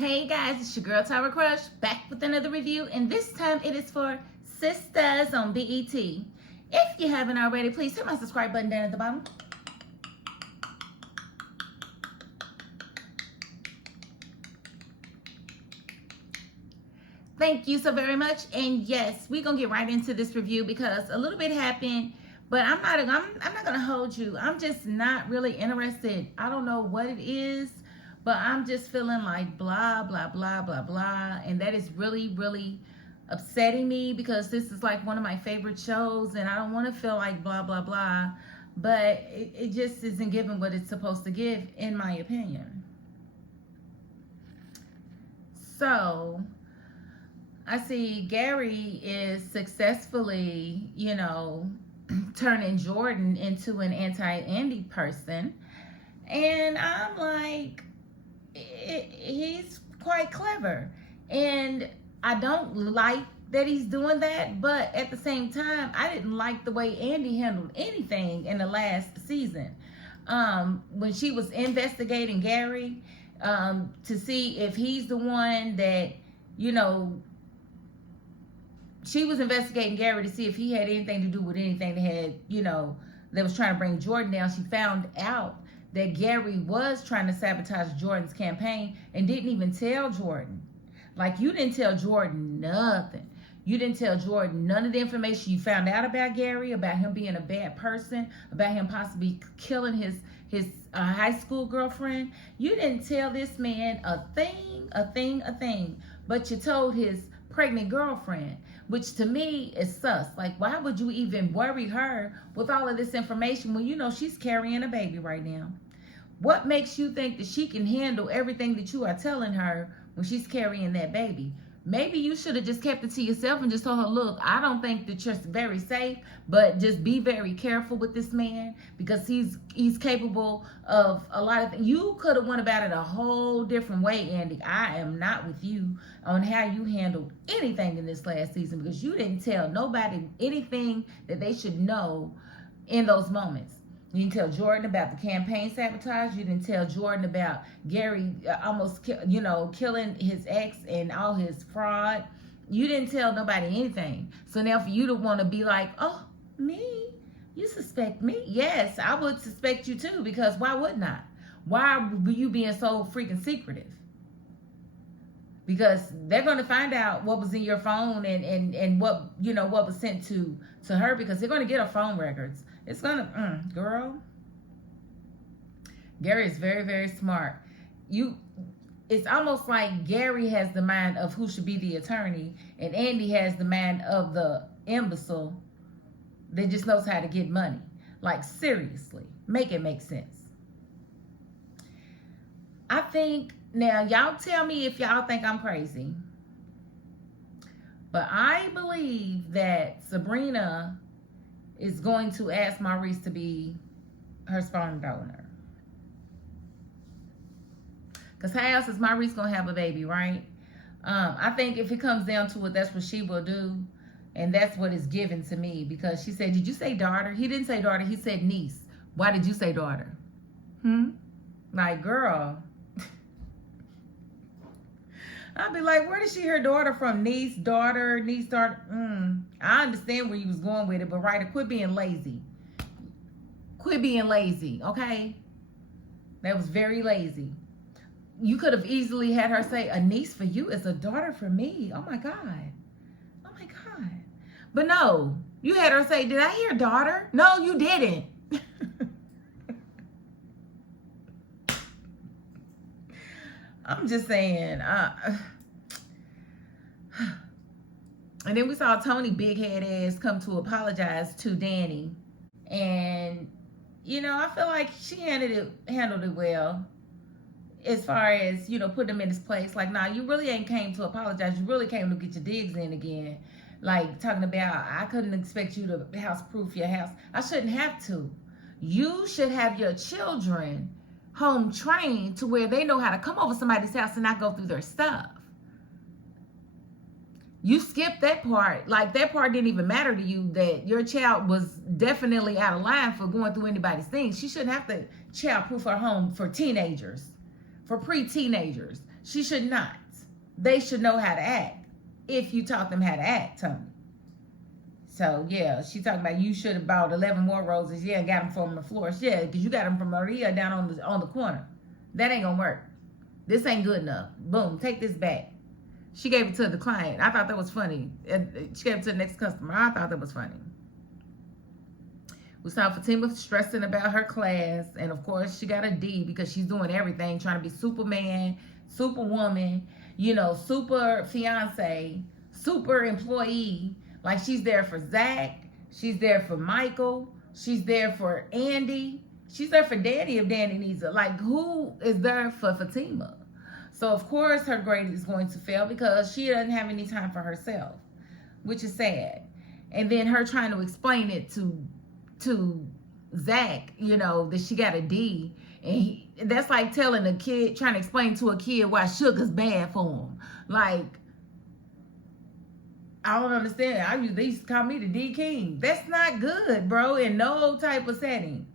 Hey guys, it's your girl Tyra Crush back with another review, and this time it is for Sistas on BET. If you haven't already, please hit my subscribe button down at the bottom. Thank you so very much. And yes, we're gonna get right into this review because a little bit happened, but I'm not gonna hold you. I'm just not really interested. I don't know what it is. But I'm just feeling like blah, blah, blah, blah, blah. And that is really, really upsetting me because this is like one of my favorite shows and I don't want to feel like blah, blah, blah. But it just isn't giving what it's supposed to give, in my opinion. So, I see Gary is successfully, turning Jordan into an anti-Andi person. And I'm like, he's quite clever, and I don't like that he's doing that, but at the same time I didn't like the way Andi handled anything in the last season when she was investigating Gary to see if he's the one that she was investigating Gary to see if he had anything to do with anything that had that was trying to bring Jordan down. She found out that Gary was trying to sabotage Jordan's campaign and didn't even tell Jordan. Like, you didn't tell Jordan nothing. You didn't tell Jordan none of the information you found out about Gary, about him being a bad person, about him possibly killing his high school girlfriend. You didn't tell this man a thing, but you told his pregnant girlfriend, which to me is sus. Like, why would you even worry her with all of this information when you know she's carrying a baby right now? What makes you think that she can handle everything that you are telling her when she's carrying that baby? Maybe you should have just kept it to yourself and just told her, look, I don't think that you're very safe, but just be very careful with this man because he's capable of a lot of things. You could have went about it a whole different way, Andi. I am not with you on how you handled anything in this last season because you didn't tell nobody anything that they should know in those moments. You didn't tell Jordan about the campaign sabotage. You didn't tell Jordan about Gary almost, killing his ex and all his fraud. You didn't tell nobody anything. So now for you to want to be like, oh, me? You suspect me? Yes, I would suspect you too, because why wouldn't I? Why were you being so freaking secretive? Because they're going to find out what was in your phone and what, what was sent to her, because they're going to get her phone records. It's going to, girl. Gary is very, very smart. It's almost like Gary has the mind of who should be the attorney, and Andi has the mind of the imbecile that just knows how to get money. Like, seriously, make it make sense. I think, now y'all tell me if y'all think I'm crazy, but I believe that Sabrina is going to ask Maurice to be her sperm donor. Because how else is Maurice going to have a baby, right? I think if it comes down to it, that's what she will do. And that's what is given to me. Because she said, did you say daughter? He didn't say daughter. He said niece. Why did you say daughter? Like, girl. I'd be like, where did she hear daughter from? Niece, daughter, niece, daughter. I understand where you was going with it, but Ryder, quit being lazy. Quit being lazy, okay? That was very lazy. You could have easily had her say, a niece for you is a daughter for me. Oh my God. Oh my God. But no, you had her say, did I hear daughter? No, you didn't. I'm just saying. And then we saw Tony big head ass come to apologize to Danny. And, I feel like she handled it well. As far as, putting him in his place. Like, nah, you really ain't came to apologize. You really came to get your digs in again. Like, talking about, I couldn't expect you to house-proof your house. I shouldn't have to. You should have your children home trained to where they know how to come over somebody's house and not go through their stuff. You skipped that part. Like, that part didn't even matter to you, that your child was definitely out of line for going through anybody's things. She shouldn't have to child-proof her home for teenagers, for pre-teenagers. She should not. They should know how to act if you taught them how to act, Tony. So, yeah, she talking about you should have bought 11 more roses. Yeah, got them from the florist. Yeah, because you got them from Maria down on the corner. That ain't going to work. This ain't good enough. Boom, take this back. She gave it to the client. I thought that was funny. She gave it to the next customer. I thought that was funny. We saw Fatima stressing about her class. And, of course, she got a D because she's doing everything, trying to be Superman, Superwoman, you know, super fiance, super employee. Like, she's there for Zach. She's there for Michael. She's there for Andi. She's there for Danny if Danny needs her. Like, who is there for Fatima? So, of course, her grade is going to fail because she doesn't have any time for herself, which is sad. And then her trying to explain it to Zach, you know, that she got a D. And that's like telling a kid, trying to explain to a kid why sugar's bad for him. Like, I don't understand. They used to call me the D King. That's not good, bro, in no type of setting.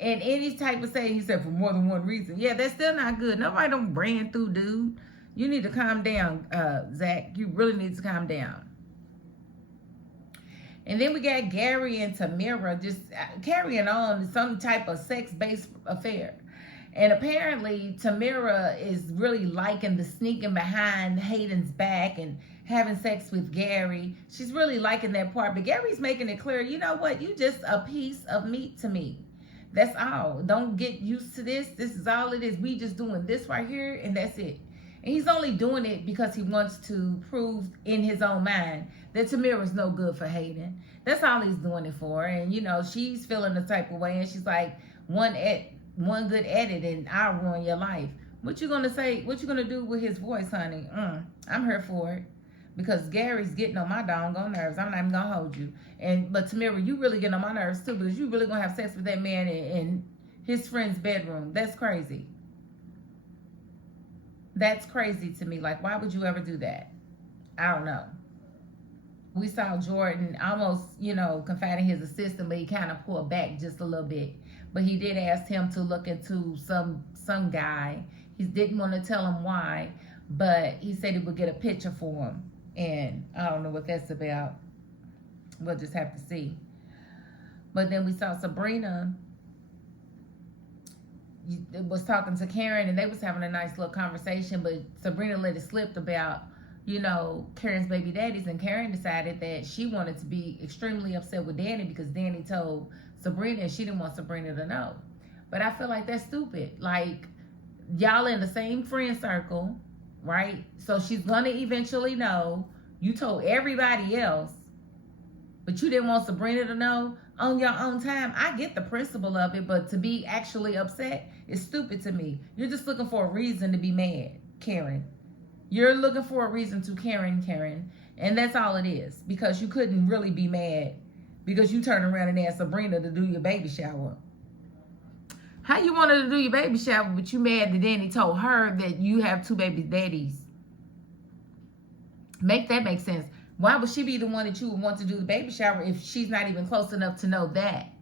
In any type of setting, he said, for more than one reason. Yeah, that's still not good. Nobody don't brand through, dude. You need to calm down, Zach. You really need to calm down. And then we got Gary and Tamira just carrying on some type of sex-based affair. And apparently, Tamira is really liking the sneaking behind Hayden's back and having sex with Gary. She's really liking that part. But Gary's making it clear, you know what? You just a piece of meat to me. That's all. Don't get used to this. This is all it is. We just doing this right here, and that's it. And he's only doing it because he wants to prove in his own mind that Tamira's no good for Hayden. That's all he's doing it for. And, you know, she's feeling the type of way, and she's like, one good edit, and I'll ruin your life. What you gonna say? What you gonna do with his voice, honey? I'm here for it. Because Gary's getting on my doggone nerves. I'm not even gonna hold you. But Tamira, you really getting on my nerves too, because you really gonna have sex with that man in his friend's bedroom. That's crazy. That's crazy to me. Like, why would you ever do that? I don't know. We saw Jordan almost, you know, confiding his assistant, but he kind of pulled back just a little bit. But he did ask him to look into some guy. He didn't want to tell him why, but he said he would get a picture for him. And I don't know what that's about. We'll just have to see. But then we saw Sabrina was talking to Karen, and they was having a nice little conversation, but Sabrina let it slip about, you know, Karen's baby daddies, and Karen decided that she wanted to be extremely upset with Danny because Danny told Sabrina and she didn't want Sabrina to know. But I feel like that's stupid. Like, y'all in the same friend circle, right? So she's gonna eventually know. You told everybody else, but you didn't want Sabrina to know on your own time. I get the principle of it, but to be actually upset is stupid to me. You're just looking for a reason to be mad, Karen. You're looking for a reason to Karen, and that's all it is, because you couldn't really be mad because you turned around and asked Sabrina to do your baby shower. How you wanted to do your baby shower, but you mad that Danny told her that you have two baby daddies? Make that make sense. Why would she be the one that you would want to do the baby shower if she's not even close enough to know that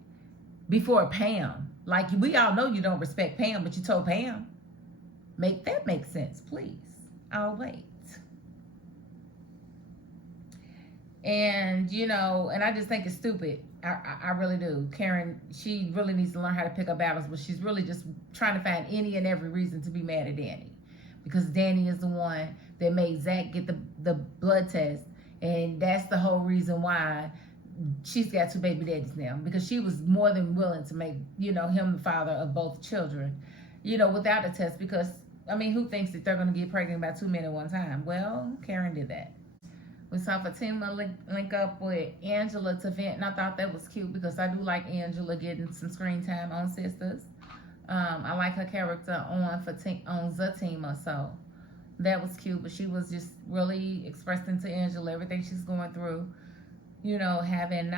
before Pam? Like, we all know you don't respect Pam, but you told Pam. Make that make sense, please. I'll wait. And, you know, and I just think it's stupid. I really do. Karen, she really needs to learn how to pick up battles, but she's really just trying to find any and every reason to be mad at Danny. Because Danny is the one that made Zach get the blood test. And that's the whole reason why she's got two baby daddies now. Because she was more than willing to make, you know, him the father of both children, you know, without a test. Because, I mean, who thinks that they're going to get pregnant by two men at one time? Well, Karen did that. We saw Fatima link up with Angela to vent, and I thought that was cute because I do like Angela getting some screen time on Sistas. I like her character on Fatima, so that was cute. But she was just really expressing to Angela everything she's going through, you know, having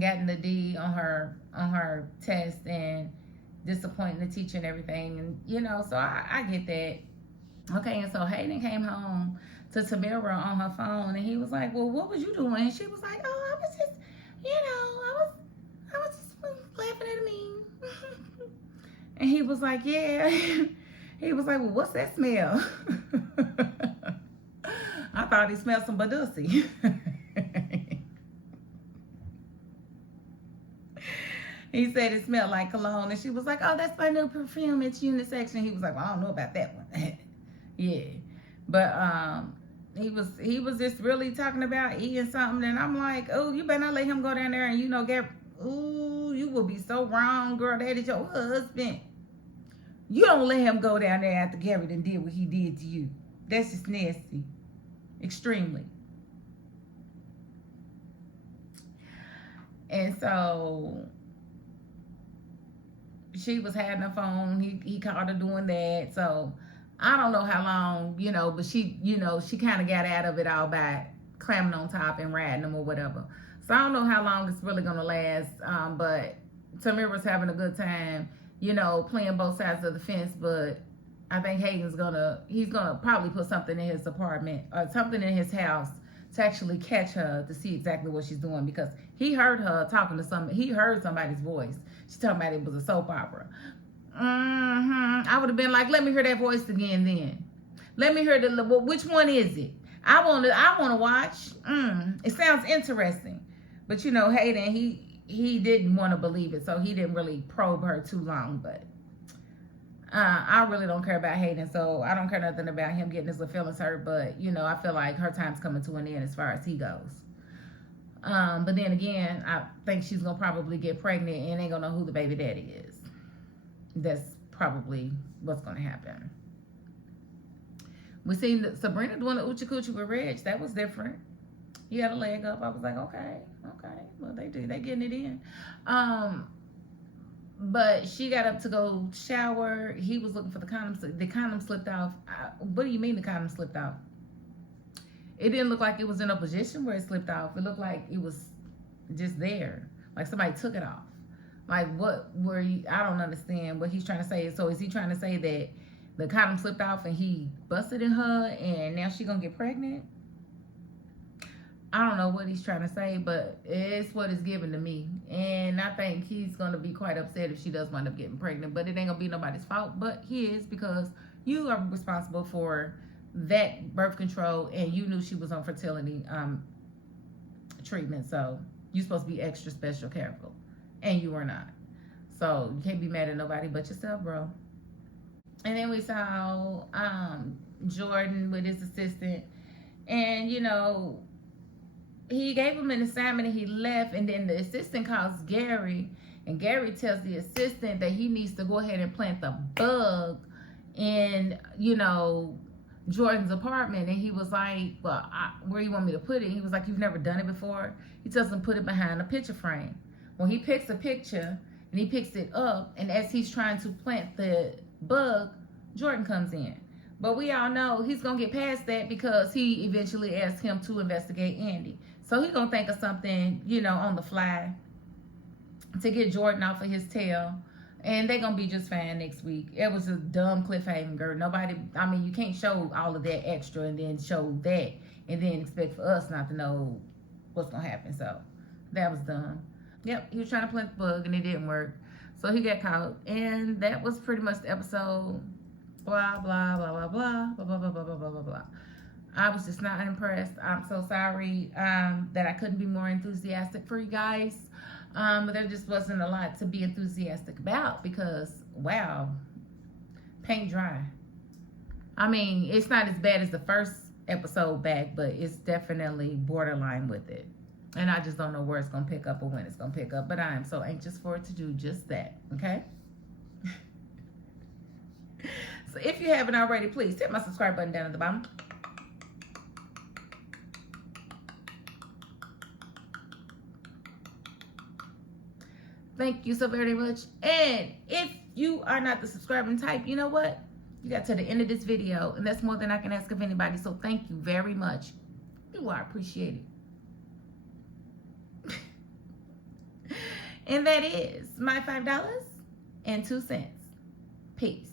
gotten the D on her test and disappointing the teacher and everything, and you know, so I get that. Okay, and so Hayden came home to Tamira on her phone, and he was like, well, what was you doing? And she was like, oh, I was just, you know, I was just laughing at me. And he was like, yeah. He was like, well, what's that smell? I thought he smelled some Badusi. He said it smelled like cologne. And she was like, oh, that's my new perfume. It's unisex. And he was like, well, I don't know about that one. Yeah. But he was just really talking about eating something. And I'm like, oh, you better not let him go down there and, you know, get, ooh, you will be so wrong, girl. That is your husband. You don't let him go down there after Gary done did what he did to you. That's just nasty. Extremely. And so she was having a phone. He caught her doing that. So I don't know how long, you know, but she, you know, she kind of got out of it all by climbing on top and riding them or whatever. So I don't know how long it's really going to last. But Tamira's having a good time, you know, playing both sides of the fence. But I think Hayden's he's going to probably put something in his apartment or something in his house to actually catch her to see exactly what she's doing, because he heard her talking to somebody. He heard somebody's voice. She's talking about it was a soap opera. I would have been like, let me hear that voice again then. Let me hear which one is it? I want to watch. It sounds interesting. But, you know, Hayden, he didn't want to believe it, so he didn't really probe her too long. But I really don't care about Hayden, so I don't care nothing about him getting his little feelings hurt. But, you know, I feel like her time's coming to an end as far as he goes. But then again, I think she's going to probably get pregnant and ain't going to know who the baby daddy is. That's probably what's going to happen. We seen Sabrina doing the Oochie Coochie with Rich. That was different. He had a leg up. I was like, okay. Well, they getting it in. But she got up to go shower. He was looking for the condom. The condom slipped off. What do you mean the condom slipped off? It didn't look like it was in a position where it slipped off. It looked like it was just there. Like somebody took it off. Like I don't understand what he's trying to say. So is he trying to say that the condom slipped off and he busted in her and now she gonna get pregnant? I don't know what he's trying to say, but it's what it's given to me. And I think he's gonna be quite upset if she does wind up getting pregnant, but it ain't gonna be nobody's fault but his, because you are responsible for that birth control and you knew she was on fertility treatment, so you're supposed to be extra special careful. And you were not. So you can't be mad at nobody but yourself, bro. And then we saw Jordan with his assistant. And, you know, he gave him an assignment and he left. And then the assistant calls Gary. And Gary tells the assistant that he needs to go ahead and plant the bug in, you know, Jordan's apartment. And he was like, well, where do you want me to put it? He was like, you've never done it before? He tells him put it behind a picture frame. Well, he picks a picture and he picks it up, and as he's trying to plant the bug, Jordan comes in. But we all know he's going to get past that because he eventually asked him to investigate Andi. So he's going to think of something, you know, on the fly to get Jordan off of his tail. And they're going to be just fine next week. It was a dumb cliffhanger. You can't show all of that extra and then show that and then expect for us not to know what's going to happen. So that was dumb. Yep, he was trying to plant the bug and it didn't work. So he got caught. And that was pretty much the episode. Blah, blah, blah, blah, blah, blah, blah, blah, blah, blah, blah, blah, blah. I was just not impressed. I'm so sorry that I couldn't be more enthusiastic for you guys. But there just wasn't a lot to be enthusiastic about because, wow, paint dry. I mean, it's not as bad as the first episode back, but it's definitely borderline with it. And I just don't know where it's going to pick up or when it's going to pick up. But I am so anxious for it to do just that. Okay? So if you haven't already, please hit my subscribe button down at the bottom. Thank you so very much. And if you are not the subscribing type, you know what? You got to the end of this video. And that's more than I can ask of anybody. So thank you very much. You are appreciated. And that is my $5.02. Peace.